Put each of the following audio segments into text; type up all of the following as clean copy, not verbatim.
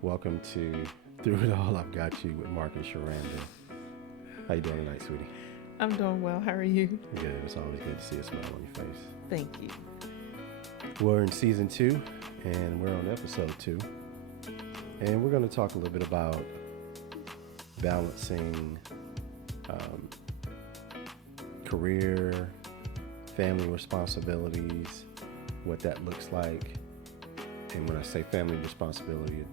Welcome to Through It All, I've Got You with Mark and Sharanda. How you doing tonight, sweetie? I'm doing well. How are you? Good. It's always good to see a smile on your face. Thank you. We're in season 2, and we're on episode 2. And we're going to talk a little bit about balancing career, family responsibilities, what that looks like. And when I say family responsibility,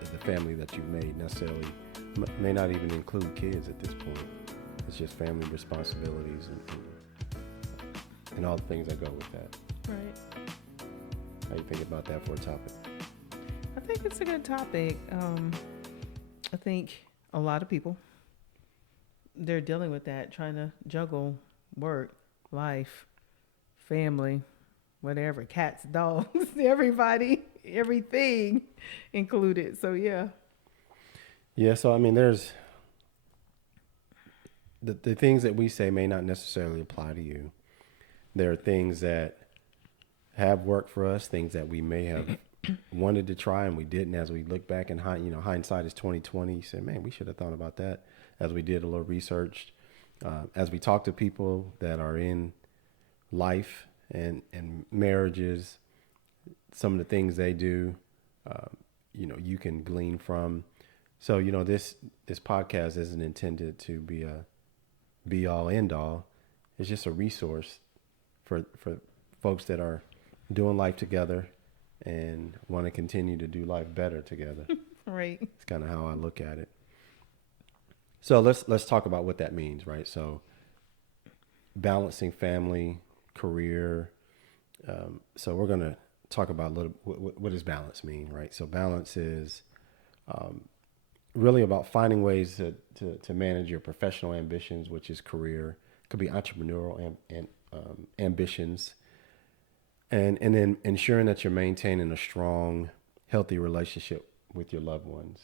it's the family that you've made necessarily may not even include kids at this point. It's just family responsibilities and all the things that go with that. Right. How you think about that for a topic? I think it's a good topic. I think a lot of people, they're dealing with that, trying to juggle work, life, family, whatever, cats, dogs, everybody, everything included. So, yeah. Yeah, so I mean, there's the things that we say may not necessarily apply to you. There are things that have worked for us, things that we may have wanted to try and we didn't. As we look back and hindsight is 2020. You say, man, we should have thought about that. As we did a little research, as we talk to people that are in life and marriages, some of the things they do, you can glean from. So, this podcast isn't intended to be a be all end all. It's just a resource for folks that are doing life together and want to continue to do life better together. Right. It's kind of how I look at it. So let's talk about what that means, right? So balancing family, career. So we're going to talk about a little what does balance mean, right? So balance is really about finding ways to manage your professional ambitions, which is career. It could be entrepreneurial ambitions, and then ensuring that you're maintaining a strong, healthy relationship with your loved ones.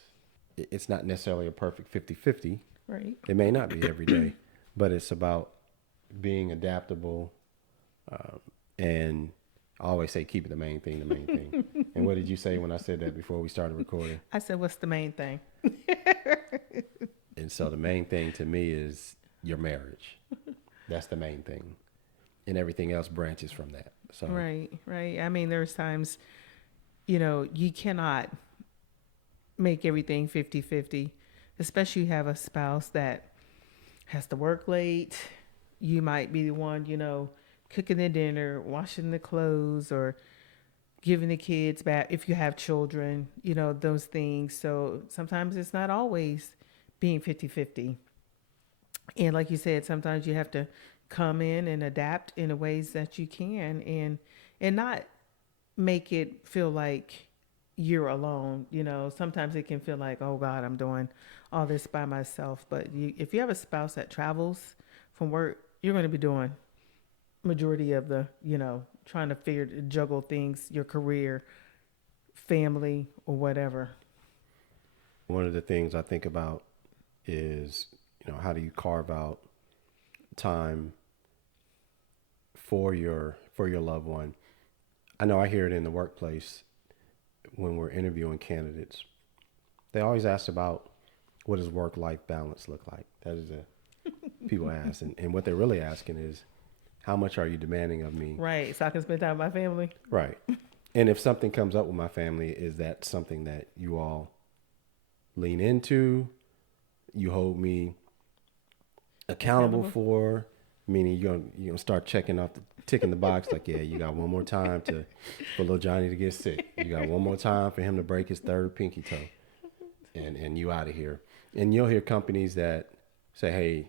It's not necessarily a perfect 50-50. Right. It may not be every day, but it's about being adaptable, and I always say keep it the main thing, the main thing. And what did you say when I said that before we started recording? I said, what's the main thing? And so the main thing to me is your marriage. That's the main thing. And everything else branches from that. So Right, right. I mean, there's times, you cannot make everything 50-50, especially you have a spouse that has to work late. You might be the one, cooking the dinner, washing the clothes, or giving the kids back if you have children, those things. So sometimes it's not always being 50-50. And like you said, sometimes you have to come in and adapt in the ways that you can and not make it feel like you're alone. Sometimes it can feel like, oh God, I'm doing all this by myself. But if you have a spouse that travels from work, you're going to be doing majority of the, trying to juggle things, your career, family, or whatever. one of the things I think about is, how do you carve out time for your loved one? I know I hear it in the workplace when we're interviewing candidates. They always ask about what does work-life balance look like? That is people ask. And what they're really asking is, how much are you demanding of me? Right. So I can spend time with my family. Right. And if something comes up with my family, is that something that you all lean into? You hold me accountable for? Meaning you're gonna start ticking the box like, yeah, you got one more time for little Johnny to get sick. You got one more time for him to break his third pinky toe, and you out of here. And you'll hear companies that say, hey,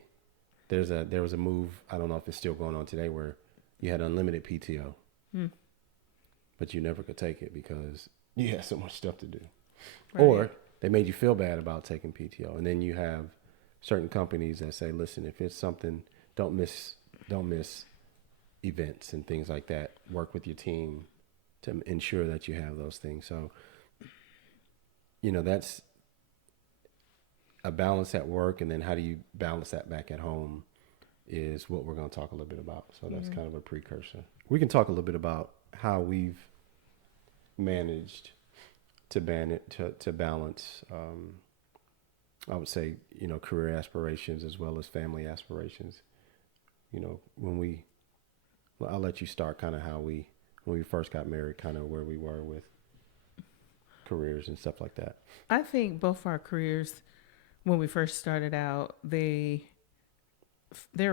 there was a move. I don't know if it's still going on today where you had unlimited PTO, but you never could take it because you had so much stuff to do, Right. or they made you feel bad about taking PTO. And then you have certain companies that say, listen, if it's something, don't miss events and things like that. Work with your team to ensure that you have those things. So, that's a balance at work, and then how do you balance that back at home is what we're going to talk a little bit about. So that's kind of a precursor. We can talk a little bit about how we've managed to balance. I would say, career aspirations as well as family aspirations. I'll let you start kind of when we first got married, kind of where we were with careers and stuff like that. I think both our careers, when we first started out, they're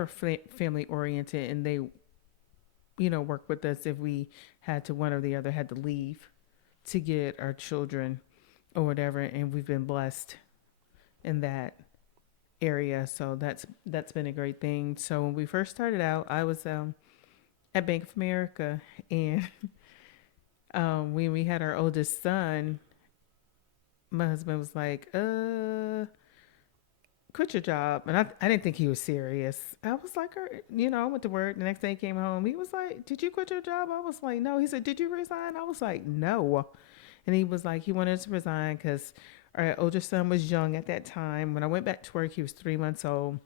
family oriented, and they, work with us if we had to, one or the other had to leave to get our children or whatever, and we've been blessed in that area. So that's been a great thing. So when we first started out, I was at Bank of America, and when we had our oldest son, my husband was like, quit your job. And I didn't think he was serious. I was like, I went to work. The next day he came home. He was like, did you quit your job? I was like, no. He said, did you resign? I was like, no. And he was like, he wanted to resign because our older son was young at that time. When I went back to work, he was 3 months old.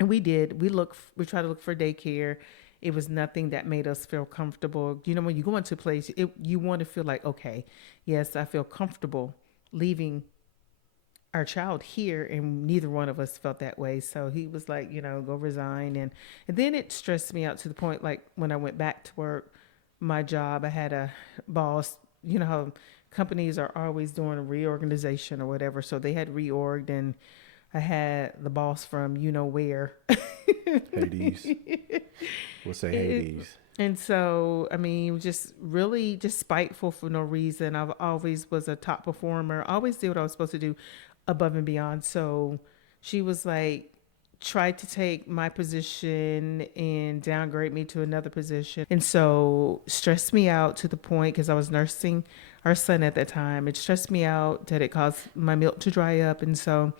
And we tried to look for daycare. It was nothing that made us feel comfortable. When you go into a place, you want to feel like, okay, yes, I feel comfortable leaving our child here, and neither one of us felt that way. So he was like, go resign. And then it stressed me out to the point, like when I went back to work, my job, I had a boss, how companies are always doing a reorganization or whatever. So they had reorged, and I had the boss from where. Hades. We'll say Hades. And so, just really just spiteful for no reason. I've always was a top performer, always did what I was supposed to do above and beyond. So she was like, tried to take my position and downgrade me to another position. And so stressed me out to the point, because I was nursing our son at that time. It stressed me out that it caused my milk to dry up. And so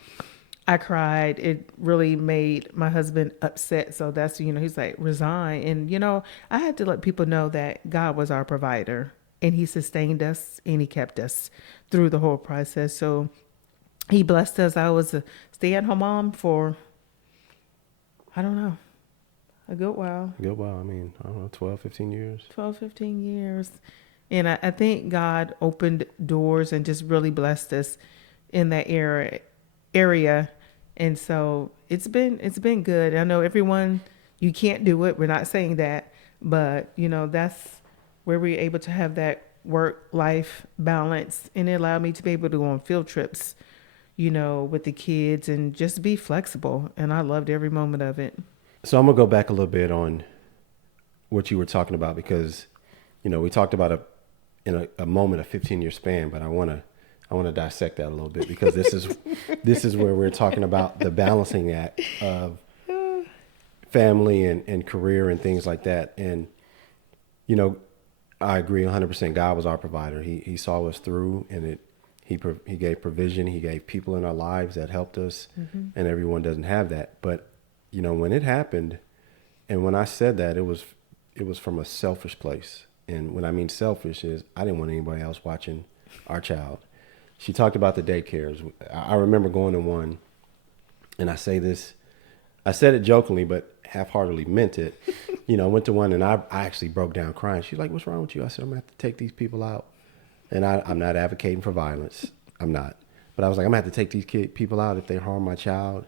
I cried. It really made my husband upset. So that's, he's like, resign. And, I had to let people know that God was our provider, and he sustained us and he kept us through the whole process. So he blessed us. I was a stay-at-home mom for, I don't know, a good while. I don't know, 12, 15 years. 12, 15 years. And I think God opened doors and just really blessed us in that area. And so it's been good. I know everyone, you can't do it. We're not saying that, but that's where we're able to have that work-life balance. And it allowed me to be able to go on field trips, with the kids, and just be flexible. And I loved every moment of it. So I'm going to go back a little bit on what you were talking about, because, we talked about a moment, a 15-year span, but I want to dissect that a little bit, because this is where we're talking about the balancing act of family and career and things like that. And, I agree 100%. God was our provider. He saw us through, and he gave provision. He gave people in our lives that helped us, and everyone doesn't have that. But, when it happened, and when I said that, it was from a selfish place. And when I mean selfish is I didn't want anybody else watching our child. She talked about the daycares. I remember going to one, and I said it jokingly, but half-heartedly meant it. I went to one, and I actually broke down crying. She's like, what's wrong with you? I said, I'm going to have to take these people out. And I'm not advocating for violence. I'm not. But I was like, I'm going to have to take these people out if they harm my child.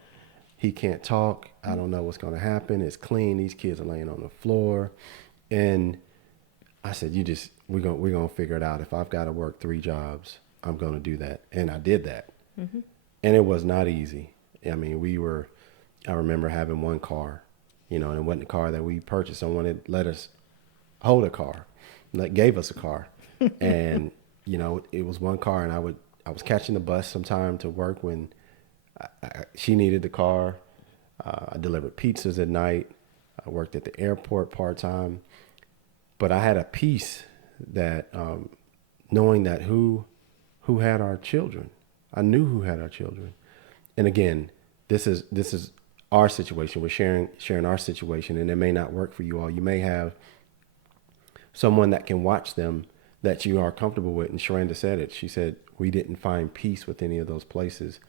He can't talk. I don't know what's going to happen. It's clean. These kids are laying on the floor. And I said, we're going to figure it out. If I've got to work 3 jobs, I'm going to do that. And I did that. Mm-hmm. And it was not easy. I remember having one car, and it wasn't a car that we purchased. Someone had let us hold a car, gave us a car. And, it was one car, and I was catching the bus sometime to work when she needed the car. I delivered pizzas at night. I worked at the airport part-time. But I had a peace that knowing that who had our children. I knew who had our children. And again, this is our situation. We're sharing our situation, and it may not work for you all. You may have someone that can watch them that you are comfortable with. And Sharanda said it. She said, we didn't find peace with any of those places.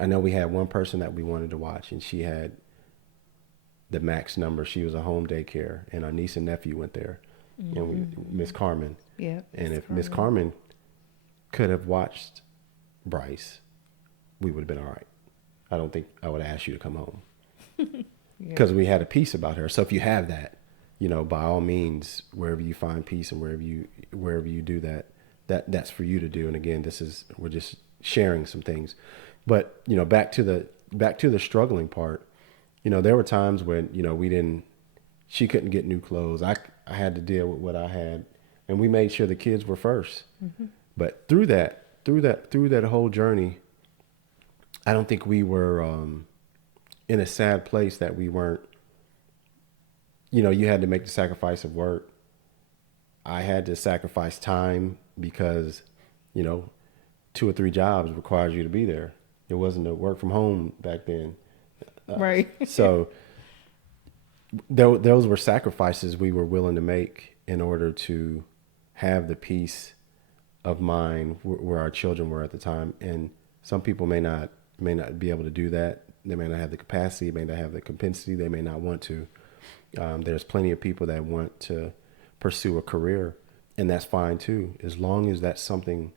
I know we had one person that we wanted to watch, and she had the max number. She was a home daycare, and our niece and nephew went there. And Miss Carmen. Yeah. And if Miss Carmen could have watched Bryce, we would have been all right. I don't think I would have asked you to come home because we had a peace about her. So if you have that, you know, by all means, wherever you find peace and wherever you do that, that's for you to do. And again, we're just sharing some things, but you know, back to the struggling part. You know, there were times when, you know, she couldn't get new clothes. I had to deal with what I had, and we made sure the kids were first. Mm-hmm. But through that whole journey, I don't think we were in a sad place that we weren't, you know, you had to make the sacrifice of work. I had to sacrifice time because, you know, 2 or 3 jobs requires you to be there. It wasn't a work from home back then. Right. So those were sacrifices we were willing to make in order to have the peace of mind where our children were at the time. And some people may not be able to do that. They may not have the capacity, may not have the compensity. They may not want to. There's plenty of people that want to pursue a career, and that's fine too, as long as that's something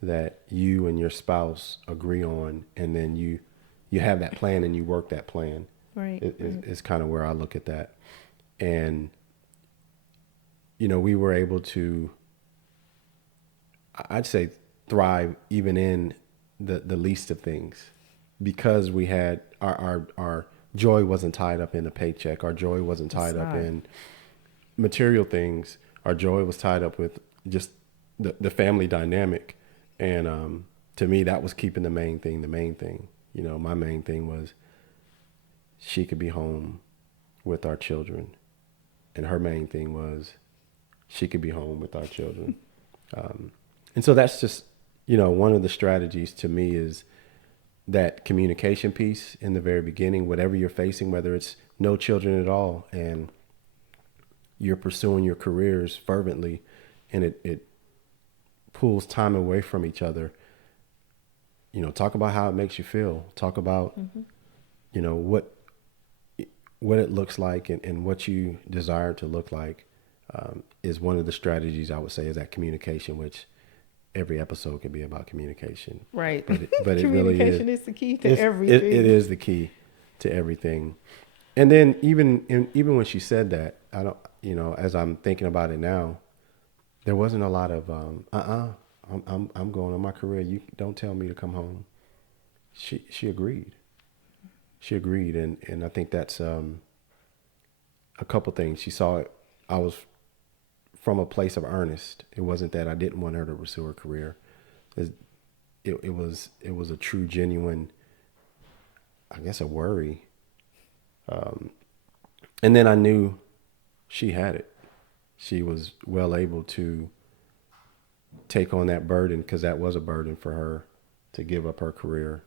that you and your spouse agree on, and then you have that plan and you work that plan. Right. It's kind of where I look at that. And, you know, we were able to, I'd say, thrive even in the least of things, because we had our joy wasn't tied up in a paycheck. Our joy wasn't tied up in material things. Our joy was tied up with just the family dynamic. And to me, that was keeping the main thing. You know, my main thing was she could be home with our children. And her main thing was she could be home with our children. And so that's just, you know, one of the strategies to me is that communication piece in the very beginning, whatever you're facing, whether it's no children at all and you're pursuing your careers fervently, and it pulls time away from each other. You know, talk about how it makes you feel. Talk about, you know, what it looks like and what you desire to look like is one of the strategies I would say is that communication, which every episode can be about communication. Right. But it really is. Communication is the key to everything. It is the key to everything. And then even when she said that, I don't, you know, as I'm thinking about it now, there wasn't a lot of I'm going on my career. You don't tell me to come home. She agreed. She agreed, and I think that's a couple things. She saw it. I was from a place of earnest. It wasn't that I didn't want her to pursue her career. It was a true, genuine, I guess, a worry. And then I knew she had it. She was well able to take on that burden, because that was a burden for her, to give up her career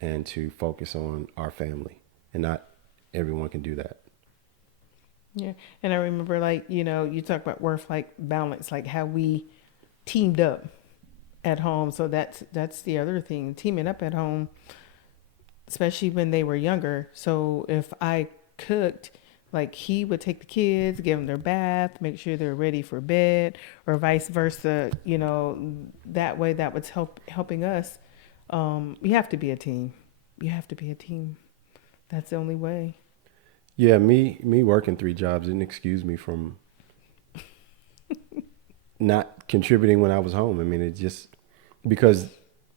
and to focus on our family. And not everyone can do that. Yeah. And I remember, like, you know, you talk about work-life balance, like how we teamed up at home. So that's the other thing, teaming up at home, especially when they were younger. So if I cooked, like, he would take the kids, give them their bath, make sure they're ready for bed, or vice versa. You know, that way that was helping us. You have to be a team. You have to be a team. That's the only way. Yeah, me working 3 jobs didn't excuse me from not contributing when I was home. I mean, it just, because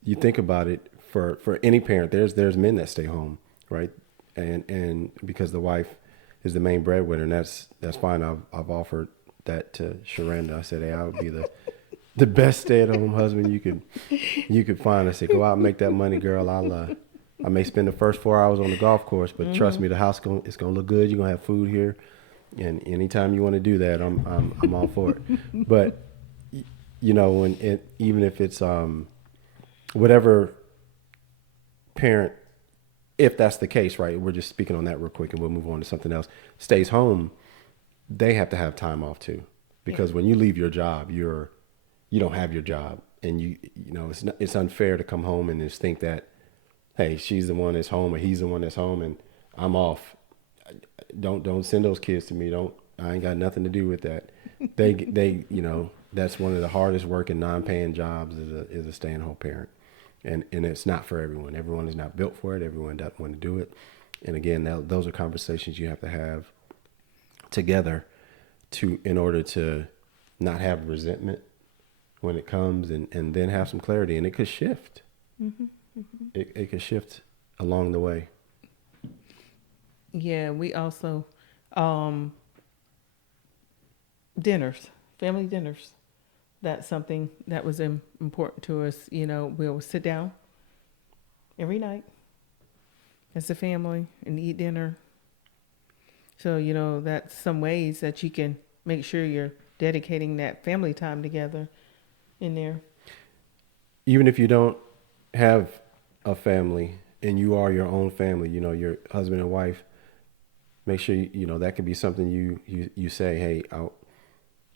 you think about it, for any parent, there's men that stay home, right? And because the wife is the main breadwinner, and that's fine. I've offered that to Sharanda. I said, hey, I would be the best stay-at-home husband you could find. I said, go out and make that money, girl. I may spend the first 4 hours on the golf course, but trust me, the house it's gonna look good. You're gonna have food here, and anytime you want to do that, I'm all for it. But you know, even if it's whatever parent, if that's the case, right? We're just speaking on that real quick, and we'll move on to something else. Stays home, they have to have time off too, because when you leave your job, you don't have your job, and you know it's unfair to come home and just think that, hey, she's the one that's home or he's the one that's home and I'm off. Don't send those kids to me. I ain't got nothing to do with that. They you know, that's one of the hardest working non-paying jobs is a stay-at-home parent, and it's not for everyone. Everyone is not built for it. Everyone doesn't want to do it. And again, those are conversations you have to have together in order to not have resentment when it comes, and then have some clarity. And it could shift. It could shift along the way. Yeah, we also dinners, family dinners. That's something that was important to us. You know, we'll sit down every night as a family and eat dinner. So, you know, that's some ways that you can make sure you're dedicating that family time together in there. Even if you don't have a family and you are your own family, you know, your husband and wife, make sure, you know, that could be something you say, hey,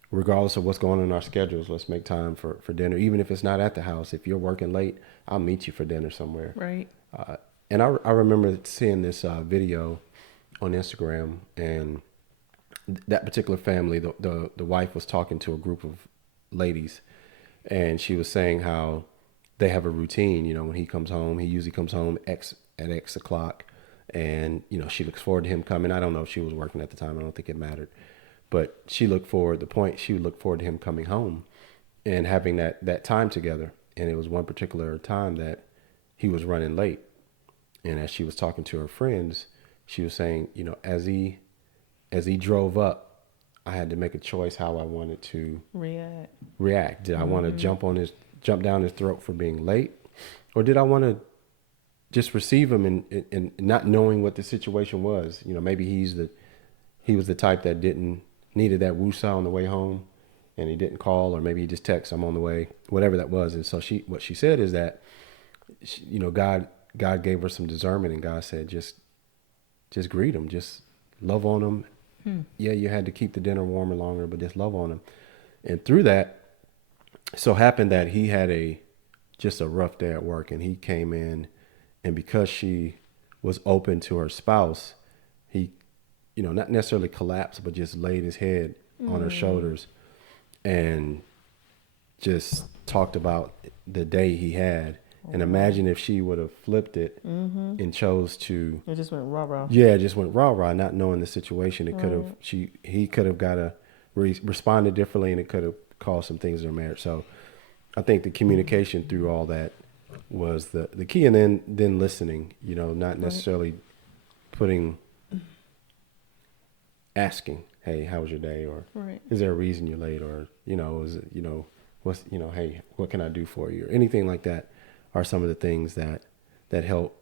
regardless of what's going on in our schedules, let's make time for dinner. Even if it's not at the house, if you're working late, I'll meet you for dinner somewhere. Right. And I remember seeing this video on Instagram, and that particular family, the wife was talking to a group of ladies, and she was saying how they have a routine. You know, when he comes home, he usually comes home at X o'clock, and, you know, she looks forward to him coming. I don't know if she was working at the time. I don't think it mattered. But she would look forward to him coming home and having that time together. And it was one particular time that he was running late. And as she was talking to her friends, she was saying, you know, as he drove up, I had to make a choice how I wanted to react. Did I want to jump down his throat for being late? Or did I want to just receive him and not knowing what the situation was? You know, maybe he was the type that needed that woosah on the way home, and he didn't call, or maybe he just texted, I'm on the way, whatever that was. And so what she said is that, you know, God gave her some discernment, and God said, just greet him, just love on him. Yeah, you had to keep the dinner warmer longer, but just love on him. And through that, so happened that he had just a rough day at work, and he came in, and because she was open to her spouse, he, you know, not necessarily collapsed, but just laid his head on her shoulders and just talked about the day he had. And imagine if she would have flipped it and chose to. It just went rah rah. Yeah, it just went rah rah, not knowing the situation. It could have. He could have responded differently, and it could have caused some things in their marriage. So, I think the communication through all that was the key, and then listening. You know, not necessarily asking, hey, how was your day? Or is there a reason you're late? Or, you know, is it, you know, what's, you know, hey, what can I do for you? Or anything like that are some of the things that help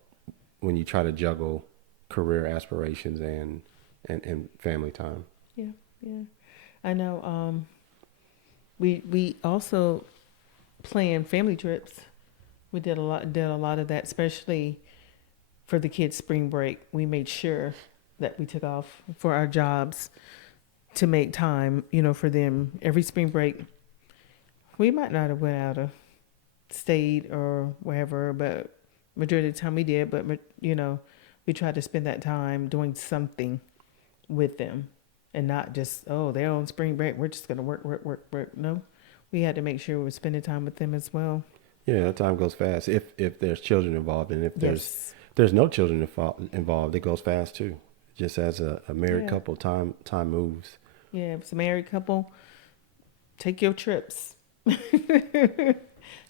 when you try to juggle career aspirations and family time. Yeah. I know. We also planned family trips. We did a lot of that, especially for the kids' spring break. We made sure that we took off for our jobs to make time, you know, for them. Every spring break, we might not have went out of state or wherever, but majority of the time we did. But, you know, we tried to spend that time doing something with them and not just, oh, they're on spring break, we're just going to work. No, we had to make sure we were spending time with them as well. Yeah, that time goes fast if there's children involved, and if there's no children involved, it goes fast too. Just as a married couple, time moves. Yeah, if it's a married couple, take your trips.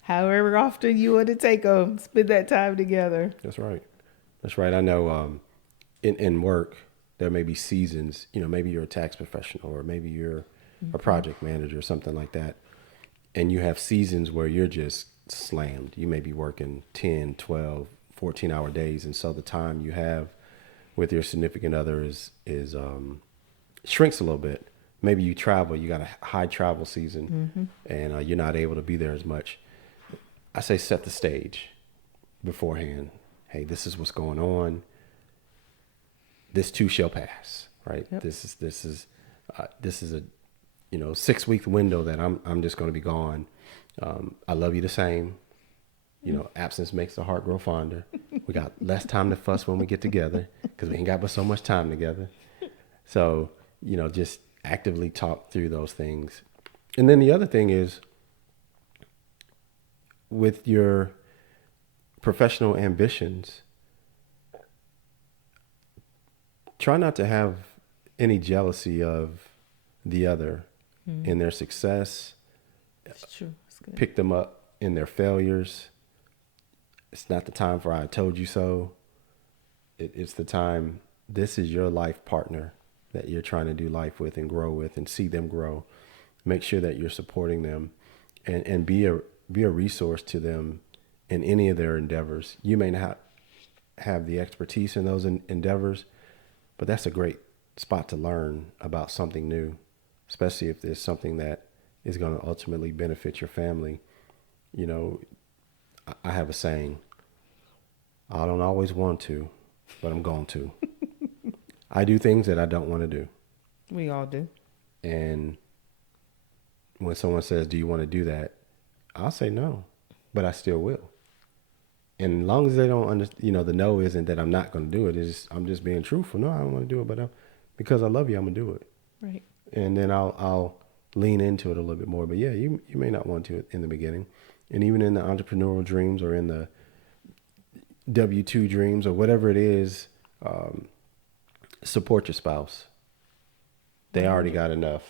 However often you want to take them, spend that time together. That's right. I know in work, there may be seasons, you know, maybe you're a tax professional, or maybe you're a project manager or something like that. And you have seasons where you're just slammed. You may be working 10, 12, 14-hour days. And so the time you have with your significant other is shrinks a little bit. Maybe you travel, you got a high travel season, and you're not able to be there as much. I say set the stage beforehand. Hey, this is what's going on. This too shall pass, right? Yep. This is a 6-week window that I'm just going to be gone. I love you the same. You know, absence makes the heart grow fonder. We got less time to fuss when we get together because we ain't got but so much time together. So, you know, just actively talk through those things And then the other thing is with your professional ambitions, try not to have any jealousy of the other in their success. It's true. It's good. Pick them up in their failures. It's not the time for I told you so. It's the time. This is your life partner that you're trying to do life with and grow with and see them grow. Make sure that you're supporting them and be a resource to them in any of their endeavors. You may not have the expertise in those endeavors, but that's a great spot to learn about something new, especially if there's something that is going to ultimately benefit your family. You know, I have a saying, I don't always want to, but I'm going to. I do things that I don't want to do. We all do. And when someone says, do you want to do that? I'll say no, but I still will. And as long as they don't understand, the no isn't that I'm not going to do it. I'm just being truthful. No, I don't want to do it, but because I love you, I'm going to do it. Right. And then I'll lean into it a little bit more. But yeah, you may not want to in the beginning. And even in the entrepreneurial dreams or in the W-2 dreams or whatever it is, support your spouse. They already got enough.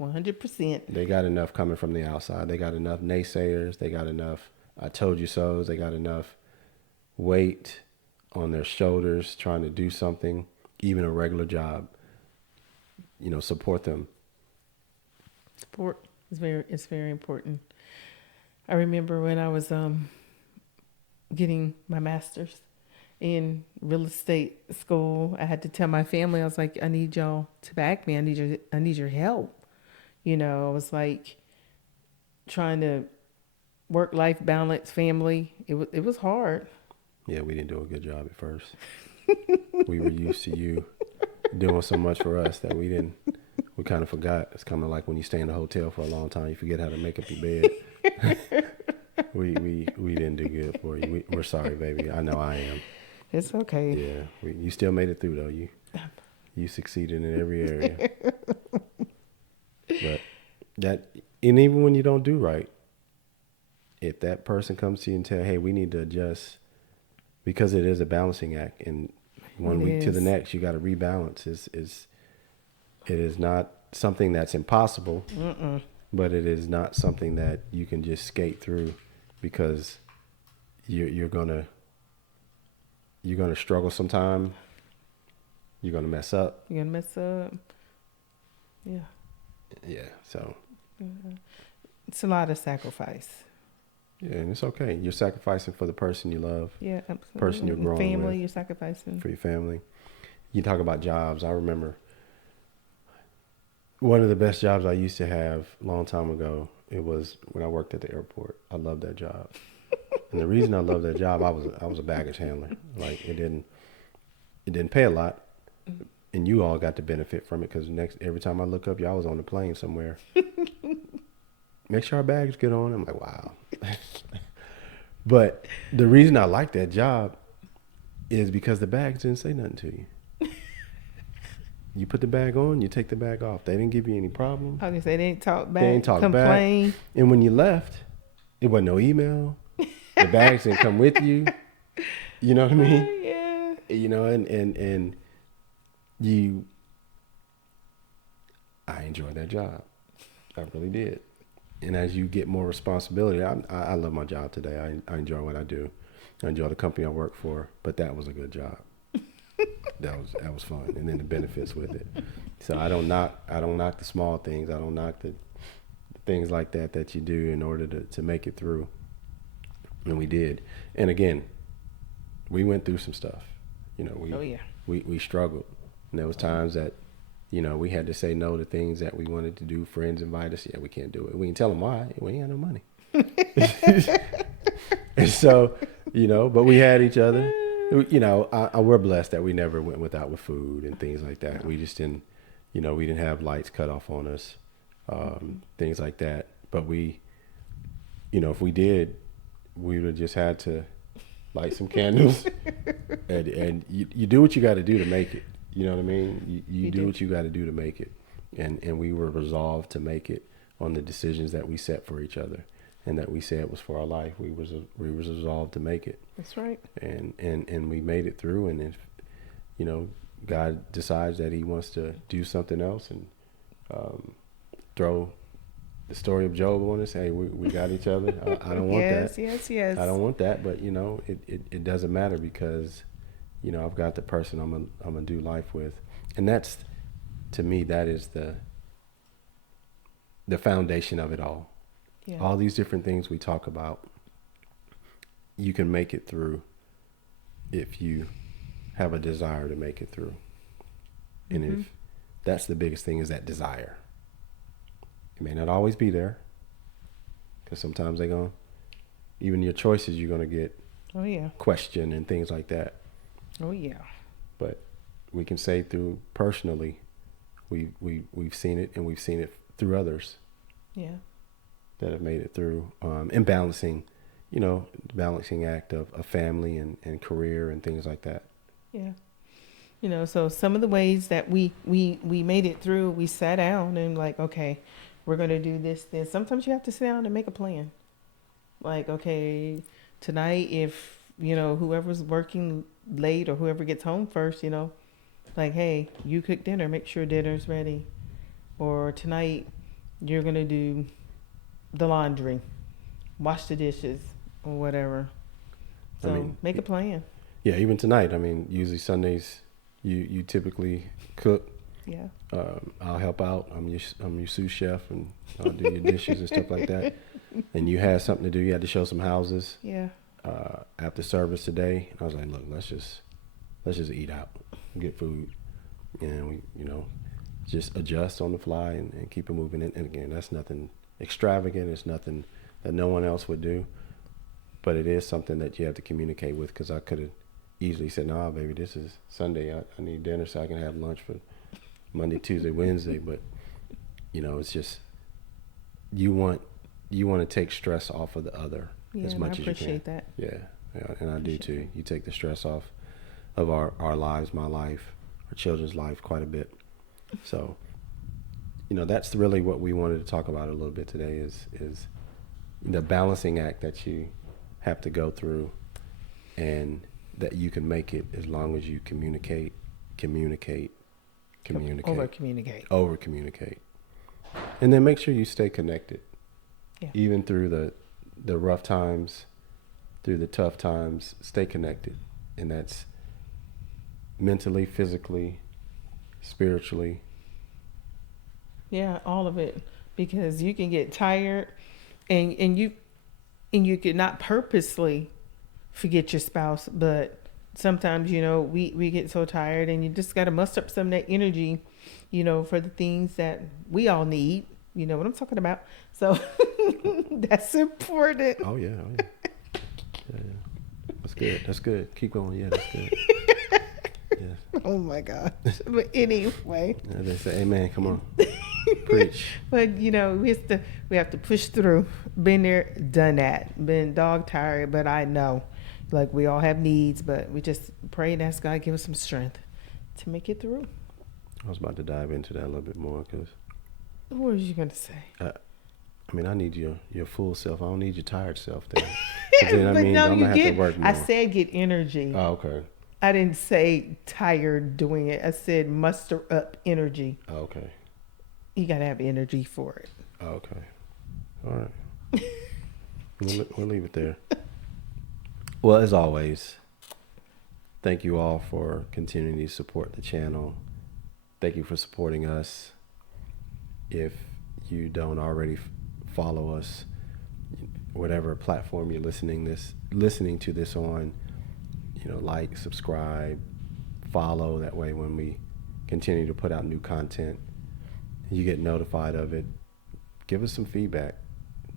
100%. They got enough coming from the outside. They got enough naysayers. They got enough I told you so's. They got enough weight on their shoulders trying to do something, even a regular job. Support them. Support is very important. I remember when I was getting my master's in real estate school, I had to tell my family, I was like, I need y'all to back me. I need your help. I was like trying to work-life balance, family. It was hard. Yeah, we didn't do a good job at first. We were used to you doing so much for us that we kind of forgot. It's kind of like when you stay in a hotel for a long time, you forget how to make up your bed. we didn't do good for you. We're sorry, baby. I know I am. It's okay. Yeah, you still made it through though. You succeeded in every area. But and even when you don't do right, if that person comes to you and tell, hey, we need to adjust, because it is a balancing act, and one week to the next, you got to rebalance. It is not something that's impossible, but it is not something that you can just skate through, because you're gonna struggle sometime. You're gonna mess up. You're gonna mess up. Yeah. Yeah. So. It's a lot of sacrifice. Yeah, and it's okay. You're sacrificing for the person you love. Yeah, absolutely. Person you're growing family, with. you're sacrificing. For your family. You talk about jobs. I remember one of the best jobs I used to have a long time ago. It was when I worked at the airport. I loved that job. And the reason I loved that job, I was a baggage handler. Like it didn't pay a lot, and you all got to benefit from it, because every time I look up, y'all was on the plane somewhere. Make sure our bags get on. I'm like, wow. But the reason I liked that job is because the bags didn't say nothing to you. You put the bag on, you take the bag off. They didn't give you any problem. I was gonna say they didn't talk back. They didn't talk complain. back. And when you left, it wasn't no email. The bags didn't come with you. You know what I mean? Yeah. And I enjoyed that job. I really did. And as you get more responsibility, I love my job today. I enjoy what I do. I enjoy the company I work for, but that was a good job. That was fun. And then the benefits with it. So I don't knock the small things. I don't knock the things like that you do in order to make it through. And we did. And again, we went through some stuff. We struggled. And there was times that, we had to say no to things that we wanted to do. Friends invite us. Yeah, we can't do it. We can tell them why. We ain't got no money. And so, but we had each other. We're blessed that we never went without with food and things like that. We just didn't, we didn't have lights cut off on us, things like that. But we, if we did, we would have just had to light some candles and you do what you got to do to make it. You know what I mean? You do what you got to do to make it. And we were resolved to make it on the decisions that we set for each other and that we said was for our life. We was resolved to make it. That's right. And we made it through. And if, you know, God decides that he wants to do something else and throw the story of Job on us, hey, we got each other. I don't want that. Yes. I don't want that, but you know, it doesn't matter because, you know, I've got the person I'm gonna do life with, and that's, to me, that is the foundation of it all. Yeah. All these different things we talk about, you can make it through if you have a desire to make it through, and if that's the biggest thing, is that desire. It may not always be there, because sometimes even your choices, you're gonna get Oh yeah. questioned and things like that. Oh yeah. But we can say through personally, we've seen it, and we've seen it through others Yeah. that have made it through, and balancing act of family and career and things like that. Yeah. You know, so some of the ways that we made it through, we sat down and like, okay, we're going to do this. Then sometimes you have to sit down and make a plan. Like, okay, tonight, if, you know, whoever's working late or whoever gets home first, you know, like, hey, you cook dinner, make sure dinner's ready. Or tonight, you're going to do the laundry, wash the dishes, or whatever. So make a plan. Yeah, even tonight, I mean, usually Sundays, you typically cook. Yeah. I'll help out. I'm your sous chef, and I'll do your dishes and stuff like that. And you had something to do. You had to show some houses. Yeah. After service today, I was like, look, let's just eat out, get food, and we, you know, just adjust on the fly and keep it moving. And again, that's nothing extravagant. It's nothing that no one else would do, but it is something that you have to communicate with. Because I could have easily said, "Nah, baby, this is Sunday. I need dinner so I can have lunch for Monday, Tuesday, Wednesday." But you know, it's just you want to take stress off of the other as much as you can. I appreciate that. Yeah, and I do too. You take the stress off of our lives, my life, our children's life, quite a bit. So, you know, that's really what we wanted to talk about a little bit today is the balancing act that you have to go through, and that you can make it as long as you communicate, Over communicate. and then make sure you stay connected. Yeah. Even through the rough times, through the tough times, stay connected, and that's mentally, physically, spiritually. Yeah, all of it, because you can get tired, and you could not purposely forget your spouse, but sometimes, you know, we get so tired, and you just got to muster up some of that energy, you know, for the things that we all need. You know what I'm talking about? So that's important. Oh yeah. Yeah. That's good. Keep going. Yeah, that's good. Yeah. Oh my God. But anyway. Yeah, they say, amen. Come on. Preach. But you know, we have to push through. Been there, done that. Been dog tired, but I know, like, we all have needs, but we just pray and ask God to give us some strength to make it through. I was about to dive into that a little bit more because. What was you gonna say? I mean, I need your full self. I don't need your tired self there. Then, But I'm no, gonna have to work more. I said get energy. Oh, okay. I didn't say tired doing it. I said muster up energy. Oh, okay. You gotta have energy for it. Oh, okay. All right. We'll leave it there. Well, as always, thank you all for continuing to support the channel. Thank you for supporting us. If you don't already follow us, whatever platform you're listening to this on, you know, like, subscribe, follow. That way, when we continue to put out new content, you get notified of it. Give us some feedback.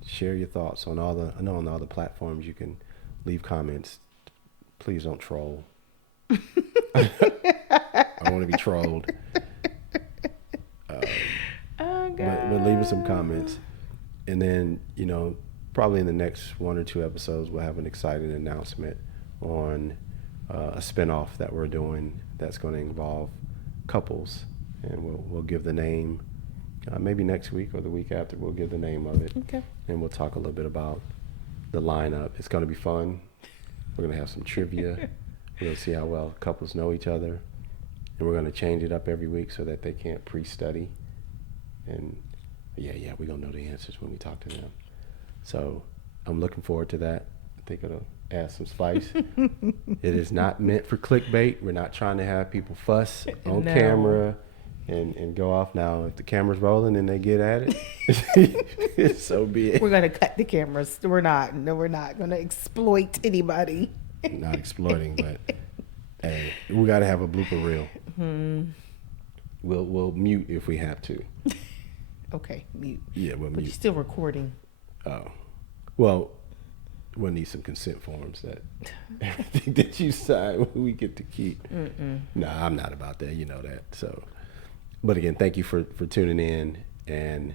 Share your thoughts on all the platforms you can leave comments. Please don't troll. I want to be trolled. But leave us some comments. And then, you know, probably in the next 1 or 2 episodes, we'll have an exciting announcement on a spinoff that we're doing that's going to involve couples. And we'll give the name maybe next week or the week after, we'll give the name of it. Okay. And we'll talk a little bit about the lineup. It's going to be fun. We're going to have some trivia. We'll see how well couples know each other. And we're going to change it up every week so that they can't pre-study. And yeah, we're going to know the answers when we talk to them. So I'm looking forward to that. I think it'll add some spice. It is not meant for clickbait. We're not trying to have people fuss on No. camera and go off. Now, if the camera's rolling and they get at it, so be it. We're gonna cut the cameras. We're not. No, we're not gonna exploit anybody. Not exploiting, but hey, we got to have a blooper reel. We'll mute if we have to. Okay, mute. Yeah, we'll But you're mute. still recording. Oh, well, we'll need some consent forms that everything that you sign we get to keep. Nah, I'm not about that. You know that. So, but again, thank you for tuning in, and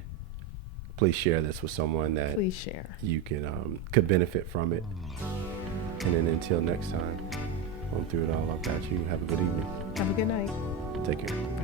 please share this with someone that Please share. you can could benefit from it. And then until next time, on Through It All, I've got you. Have a good evening. Have a good night. Take care.